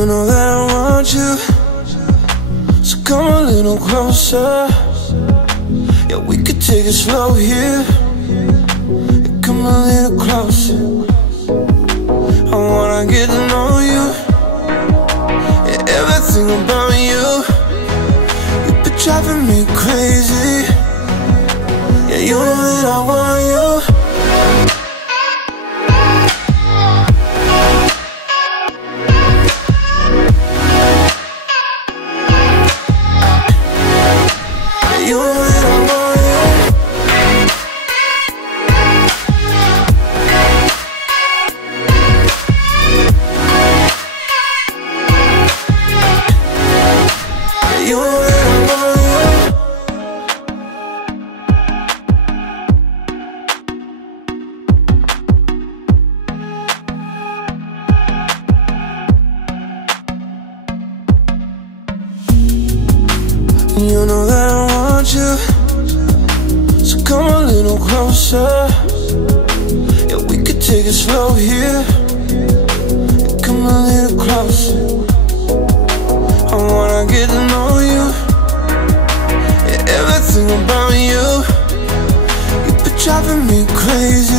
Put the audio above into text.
You know that I want you, so come a little closer. Yeah, we could take it slow here. Yeah, come a little closer. I wanna get to know you. Yeah, everything about you. You've been driving me crazy. Yeah, you know that I want you. You know that I want you, so come a little closer. Yeah, we could take it slow here. Yeah, come a little closer. I wanna get to know you. Yeah, everything about you. You've been driving me crazy.